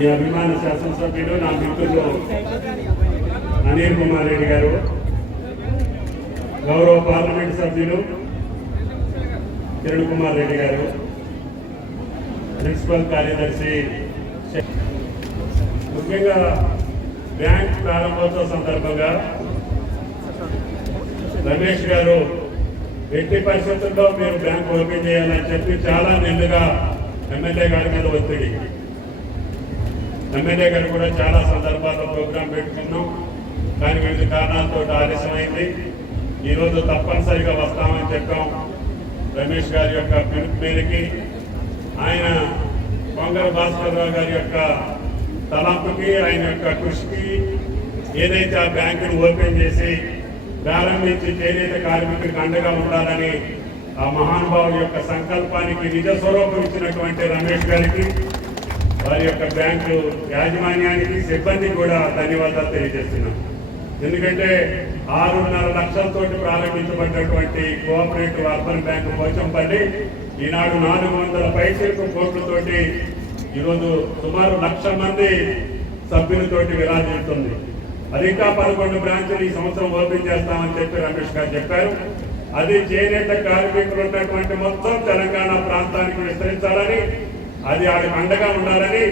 ఈ అభిమాన శాసనసభ్యులు నా మిత్రులు అనిల్ కుమార్ రెడ్డి గారు, గౌరవ పార్లమెంట్ సభ్యులు కిరణ్ కుమార్ రెడ్డి గారు, ప్రిన్సిపల్ కార్యదర్శి, ముఖ్యంగా బ్యాంక్ ప్రారంభోత్సవ సందర్భంగా రమేష్ గారు ఎట్టి పరిస్థితుల్లో మీరు బ్యాంక్ ఓపెన్ చేయాలని చెప్పి చాలా నెలలుగా ఎమ్మెల్యే గారి మీద ఒత్తిడి. ఎమ్మెల్యే గారు కూడా చాలా సందర్భాల్లో ప్రోగ్రాం పెట్టుకున్నాం, కానీ వివిధ కారణాలతో ఆలస్యమైంది. ఈరోజు తప్పనిసరిగా వస్తామని చెప్పాం. రమేష్ గారి యొక్క పిలుపు మేరకి, ఆయన పొంగర భాస్కర్రావు గారి యొక్క తలంపుకి, ఆయన యొక్క కృషికి, ఏదైతే ఆ బ్యాంకును ఓపెన్ చేసి ప్రారంభించి చేనేత కార్మికులకు అండగా ఉండాలని ఆ మహానుభావుడి యొక్క సంకల్పానికి నిజ స్వరూపం ఇచ్చినటువంటి రమేష్ గారికి, వారి యొక్క బ్యాంకు యాజమాన్యానికి, సిబ్బందికి కూడా ధన్యవాదాలు తెలియజేస్తున్నాం. ఎందుకంటే 6.5 లక్షలతో ప్రారంభించబడినటువంటి కోఆపరేటివ్ అర్బన్ బ్యాంకు పోచంపల్లి ఈనాడు 400 పైసలకు కోట్లతోటి ఈరోజు సుమారు 1,00,000 మంది సభ్యులతోటి విరాజిల్లుతుంది. అది ఇంకా 11 బ్రాంచులు ఈ సంవత్సరం ఓపెన్ చేస్తామని చెప్పి రమేష్ గారు చెప్పారు. అది చేనేత కార్మికులు ఉన్నటువంటి మొత్తం తెలంగాణ ప్రాంతానికి విస్తరించాలని, అది ఆడికి అండగా ఉండాలని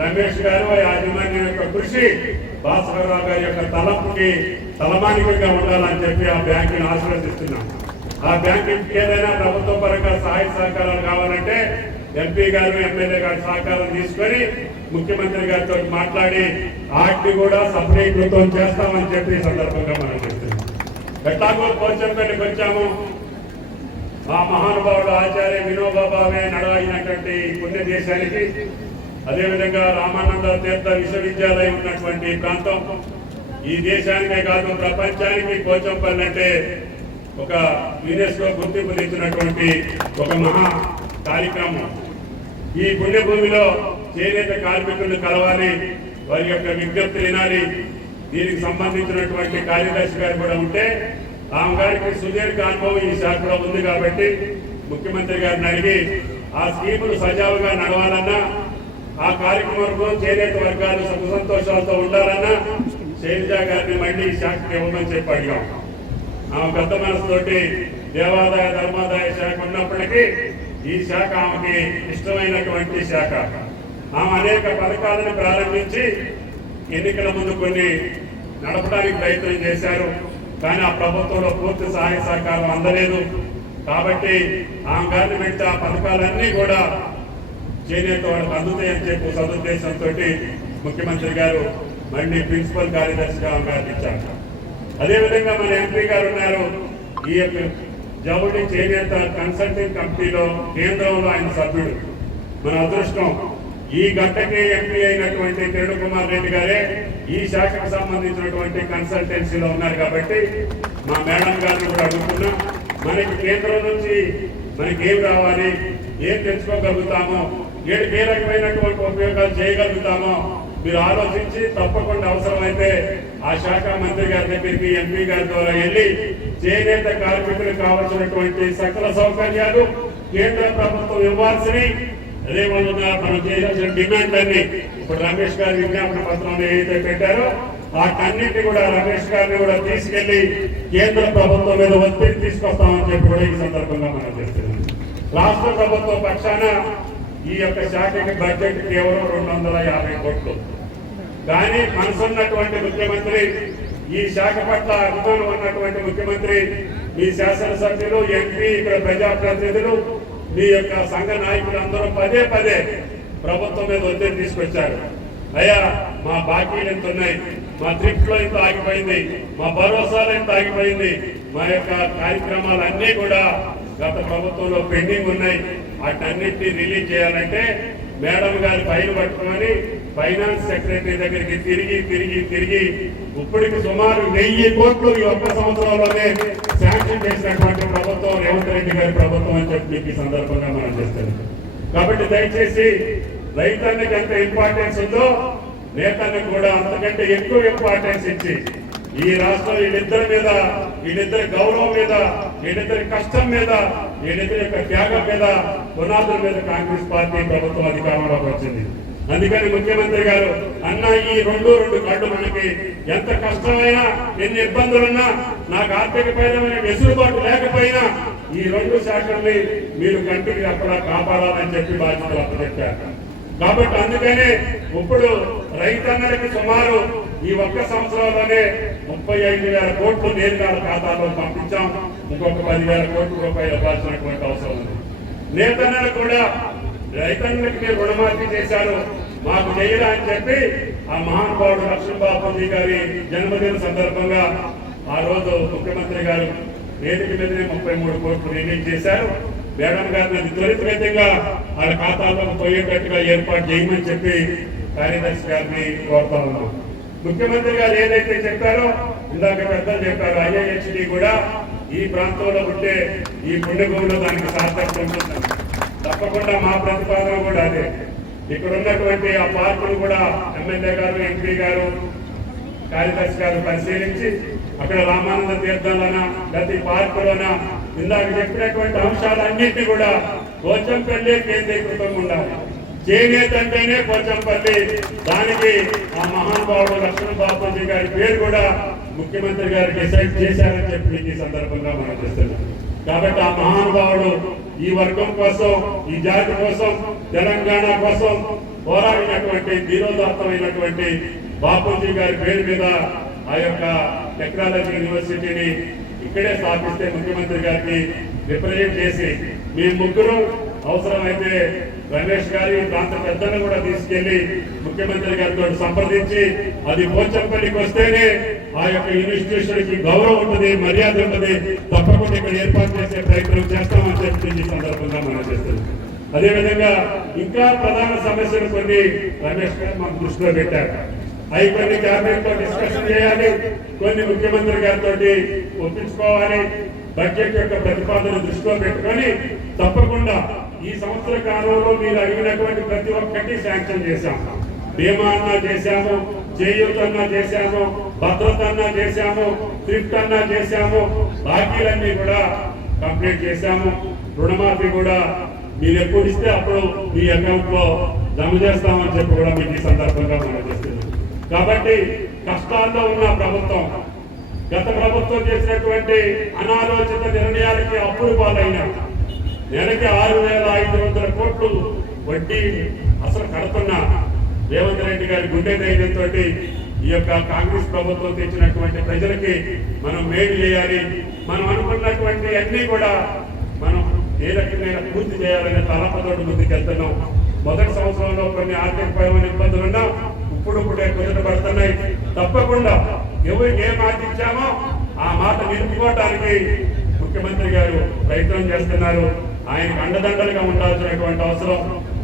రమేష్ గారు యాజమాన్యం యొక్క కృషి, భాస్కర్రావు గారి యొక్క తలంపుకి తలమానికంగా ఉండాలని చెప్పి ఆ బ్యాంకుని ఆశీర్వదిస్తున్నాం. ఆ బ్యాంకుకి ఏదైనా ప్రభుత్వ పరంగా సహాయ సహకారాలు కావాలంటే ఎంపీ గారు, ఎమ్మెల్యే గారి సహకారం తీసుకొని ముఖ్యమంత్రి గారితో మాట్లాడి వాటిని కూడా సపరేట్లతో చేస్తామని చెప్పి ఈ సందర్భంగా మనం చెప్తున్నాం. ఎట్లాగో పోచంపల్లికి వచ్చాము. మా మహానుభావుడు ఆచార్య వినోబా భావే నడవైనటువంటి పుణ్య దేశానికి, అదేవిధంగా రామానంద తీర్థ విశ్వవిద్యాలయం ఉన్నటువంటి ప్రాంతం, ఈ దేశానికే కాదు ప్రపంచానికి పోచంపల్లి అంటే ఒక యునెస్కో గుర్తింపు తెచ్చినటువంటి ఒక మహా కార్యక్రమం. ఈ పుణ్యభూమిలో చేనేత కార్మికులను కలవాలి, వారి యొక్క విజ్ఞప్తి వినాలి. దీనికి సంబంధించినటువంటి కార్యదర్శి గారు కూడా ఉంటే, ఆమె గారికి సుదీర్ఘ అనుభవం ఈ శాఖలో ఉంది కాబట్టి ముఖ్యమంత్రి గారిని అడిగి ఆ స్కీములు సజావుగా నడవాలన్నా, ఆ కార్యక్రమంలో చేనేత వర్గాలు సుఖ సంతోషాలతో ఉండాలన్నా శైలజ గారిని మళ్ళీ ఈ శాఖకి ఇవ్వమని చెప్పి అడిగాం. ఆమె పెద్ద మనసుతోటి దేవాదాయ ధర్మాదాయ శాఖ ఉన్నప్పటికీ ఈ శాఖ ఆమెకి ఇష్టమైనటువంటి శాఖ. ఆమె అనేక పథకాలను ప్రారంభించి ఎన్నికల ముందు కొన్ని నడపడానికి ప్రయత్నం చేశారు, కానీ ఆ ప్రభుత్వంలో పూర్తి సహాయ సహకారం అందలేదు. కాబట్టి ఆమె గారిని పెడితే ఆ పథకాలన్నీ కూడా చేనేత వాళ్ళకి అందుతాయని చెప్పి సదుద్దేశంతో ముఖ్యమంత్రి గారు మళ్ళీ ప్రిన్సిపల్ కార్యదర్శిగా ఆమె గారిని ఇచ్చారు. అదేవిధంగా మన ఎంపీ గారు ఉన్నారు. ఈ యొక్క జౌళి చేనేత కన్సల్టింగ్ కమిటీలో కేంద్రంలో ఆయన సభ్యుడు. మన అదృష్టం, ఈ గంటకే ఎంపీ అయినటువంటి కిరణ్ కుమార్ రెడ్డి గారే ఈ శాఖకు సంబంధించినటువంటి కన్సల్టెన్సీలో ఉన్నారు. కాబట్టి మా మేడం గారిని కూడా అడుగుతున్నాం, మనకి కేంద్రం నుంచి మనకి ఏం రావాలి, ఏం తెచ్చుకోగలుగుతామో, ఏ రకమైనటువంటి ఉపయోగాలు చేయగలుగుతామో మీరు ఆలోచించి తప్పకుండా అవసరమైతే ఆ శాఖ మంత్రి గారి దగ్గరికి ఎంపీ గారి ద్వారా వెళ్ళి చేనేత కార్మికులకు కావాల్సినటువంటి సకల సౌకర్యాలు కేంద్ర ప్రభుత్వం ఇవ్వాల్సినవి, అదేవిధంగా మనం చేయాల్సిన డిమాండ్ అన్ని ఇప్పుడు రమేష్ గారి విజ్ఞాపన పత్రంలో ఏదైతే పెట్టారో వాటన్నింటినీ కూడా రమేష్ గారిని కూడా తీసుకెళ్లి కేంద్ర ప్రభుత్వం మీద ఒత్తిడి తీసుకొస్తామని చెప్పి కూడా ఈ సందర్భంగా మనం చేస్తున్నాం. రాష్ట్ర ప్రభుత్వం పక్షాన ఈ యొక్క శాఖకి బడ్జెట్ కేవలం 250 కోట్లు. కానీ మనసున్నటువంటి ముఖ్యమంత్రి, ఈ శాఖ పట్ల అభిమానం ఉన్నటువంటి ముఖ్యమంత్రి, మీ శాసనసభ్యులు, ఎంపీ, ఇక్కడ ప్రజాప్రతినిధులు, మీ యొక్క సంఘ నాయకులు అందరూ పదే పదే ప్రభుత్వం మీద ఒత్తిడి తీసుకొచ్చారు. అయ్యా మా బాకీలు ఎంత ఉన్నాయి, మా థ్రిఫ్ట్లో ఎంత ఆగిపోయింది, మా భరోసాలు ఎంత ఆగిపోయింది, మా యొక్క కార్యక్రమాలన్నీ కూడా గత ప్రభుత్వంలో పెండింగ్ ఉన్నాయి, వాటన్నిటినీ రిలీజ్ చేయాలంటే మేడం గారి ఫైల్ పట్టుకొని ఫైనాన్స్ సెక్రటరీ దగ్గరికి తిరిగి ఇప్పటికి సుమారు 1000 కోట్లు ఈ ఒక్క సంవత్సరంలోనే శాంక్షన్ చేసినటువంటి ప్రభుత్వం రేవంత్ రెడ్డి గారి ప్రభుత్వం అని చెప్పి మీకు ఈ సందర్భంగా మనం చేస్తున్నాం. కాబట్టి దయచేసి రైతాంగకి ఎంత ఇంపార్టెన్స్ ఉందో నేతలకు కూడా అంతకంటే ఎక్కువ ఇంపార్టెన్స్ ఇచ్చి ఈ రాష్ట్రం వీళ్ళిద్దరి మీద, వీళ్ళిద్దరి గౌరవం మీద, వీళ్ళిద్దరి కష్టం మీద, వీళ్ళిద్దరి యొక్క త్యాగం మీద, పునాదుల మీద కాంగ్రెస్ పార్టీ ప్రభుత్వం అధికారంలోకి వచ్చింది. అందుకని ముఖ్యమంత్రి గారు అన్న ఈ రెండు కళ్ళు మనకి ఎంత కష్టమైనా, ఎన్ని ఇబ్బందులున్నా, నాకు ఆర్థికపరమైన వెసులుబాటు లేకపోయినా ఈ రెండు శాఖల్ని మీరు కంటికి అక్కడ కాపాడాలని చెప్పి బాధ్యతలు అప్పచెప్పారు. కాబట్టి అందుకనే ఇప్పుడు రైతన్నలకి సుమారు ఈ ఒక్క సంవత్సరంలోనే 35,000 కోట్లు నేరుగా ఖాతాలో పంపించాం. ఇంకొక 10,000 కోట్ల రూపాయలు ఇవ్వాల్సినటువంటి అవసరం ఉంది. నేతన్నలు కూడా రైతన్నలకి మీరు రుణమాఫీ చేశారు, మాకు చేయరా అని చెప్పి ఆ మహానుభావుడు లక్ష్మణ్ బాపూజీ గారి జన్మదిన సందర్భంగా ఆ రోజు ముఖ్యమంత్రి గారు వేదిక మీదనే 33 కోట్లు రిలీజ్ చేశారు. మేడం గారిని అది త్వరితగతిగా వాళ్ళ ఖాతాలోకి పోయేటట్టుగా ఏర్పాటు చేయమని చెప్పి కార్యదర్శి గారిని కోరుతా ఉన్నాం. ముఖ్యమంత్రి గారు ఏదైతే చెప్పారో, ఇందాక పెద్దలు చెప్పారు, IIHT కూడా ఈ ప్రాంతంలో ఉంటే ఈ పుణ్యభూమిలో దానికి సార్థకత ఉంటుందని. తప్పకుండా మా ప్రతిపాదన కూడా అదే. ఇక్కడ ఉన్నటువంటి ఆ పార్కులు కూడా ఎమ్మెల్యే గారు, ఎంపీ గారు, కార్యదర్శి గారు పరిశీలించి అక్కడ రామానంద తీర్థంలోన ప్రతి పార్కులోన ఇందాక చెప్పినటువంటి అంశాలన్నింటినీ కూడా పోచంపల్లి కేంద్రీకృతంగా ఉండాలి. చేనేత అంటేనే పోచంపల్లి, దానికి ఆ మహానుభావుడు లక్ష్మణ్ బాపూజీ గారి పేరు కూడా ముఖ్యమంత్రి గారు డిసైడ్ చేశారని చెప్పి ఈ సందర్భంగా మనం చేస్తున్నాం. కాబట్టి ఆ మహానుభావుడు ఈ వర్గం కోసం, ఈ జాతి కోసం, తెలంగాణ కోసం పోరాడినటువంటి ధీరోదాత్తమైనటువంటి బాపూజీ గారి పేరు మీద ఆ యొక్క టెక్నాలజీ యూనివర్సిటీని ఇక్కడే స్థాపిస్తే ముఖ్యమంత్రి గారికి రిప్రజెంట్ చేసి మీ ముగ్గురు అవసరమైతే రమేష్ గారి ప్రాంత పెద్దలను కూడా తీసుకెళ్లి ముఖ్యమంత్రి గారితో సంప్రదించి అది పోచంపల్లికి వస్తేనే ఆ యొక్క ఇన్స్టిట్యూషన్ కి గౌరవం ఉంటుంది, మర్యాద ఉంటుంది, తప్పకుండా ఇక్కడ ఏర్పాటు చేసే ప్రయత్నం చేస్తామని చెప్పి ఈ సందర్భంగా మనం చేస్తున్నాం. అదేవిధంగా ఇంకా ప్రధాన సమస్యలు కొన్ని రమేష్ గారు మాకు దృష్టిలో పెట్టారు. అవి కొన్ని క్యాబినెట్ తో డిస్కషన్ చేయాలి, కొన్ని ముఖ్యమంత్రి గారితో ఒప్పించుకోవాలి. బడ్జెట్ యొక్క ప్రతిపాదన దృష్టిలో పెట్టుకొని తప్పకుండా ఈ సంవత్సర కాలంలో మీరు అడిగినటువంటి ప్రతి ఒక్కటి శాంక్షన్ చేశాం. బీమా అన్నా చేశాము, చేయూత అన్నా చేశాము, భద్రత అన్నా చేశాము, థ్రిఫ్ట్ అన్నా చేశాము, బాకీలన్నీ కూడా కంప్లీట్ చేశాము. రుణమాఫీ కూడా మీరు ఎప్పుడు ఇస్తే అప్పుడు మీ అకౌంట్ లో జమ చేస్తామని చెప్పి కూడా మీకు ఈ సందర్భంగా మనం చేస్తున్నాం. కాబట్టి కష్టాల్లో ఉన్న ప్రభుత్వం, గత ప్రభుత్వం చేసినటువంటి అనాలోచిత నిర్ణయాలకి అప్పులు పాలైన నెలకి 6,500 కోట్లు వడ్డీ అసలు కడుతున్న రేవంత్ రెడ్డి గారి గుండె ధైర్యంతో ఈ యొక్క కాంగ్రెస్ ప్రభుత్వం తెచ్చినటువంటి ప్రజలకి మనం మేలు చేయాలి, మనం అనుకున్నటువంటి అన్ని కూడా మనం ఏ రకంగా పూర్తి చేయాలనే తలపతోటి ముందుకెళ్తున్నాం. మొదటి సంవత్సరంలో కొన్ని ఆర్థికపరమైన ఇబ్బందులున్నా ఇప్పుడే కుదుటపడుతున్నాయి. తప్పకుండా ఎవరికి ఏ మాట ఇచ్చామో ఆ మాట నిలుపుకోవటానికి ముఖ్యమంత్రి గారు ప్రయత్నం చేస్తున్నారు. ఆయనకు అండదండలుగా ఉండాల్సినటువంటి అవసరం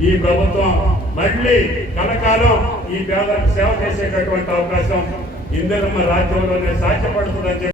ఈ ప్రభుత్వం మళ్ళీ కలకాలం ఈ పేదలకు సేవ చేసేటటువంటి అవకాశం ఇందిరమ్మ రాజ్యంలోనే సాధ్యపడుతుందని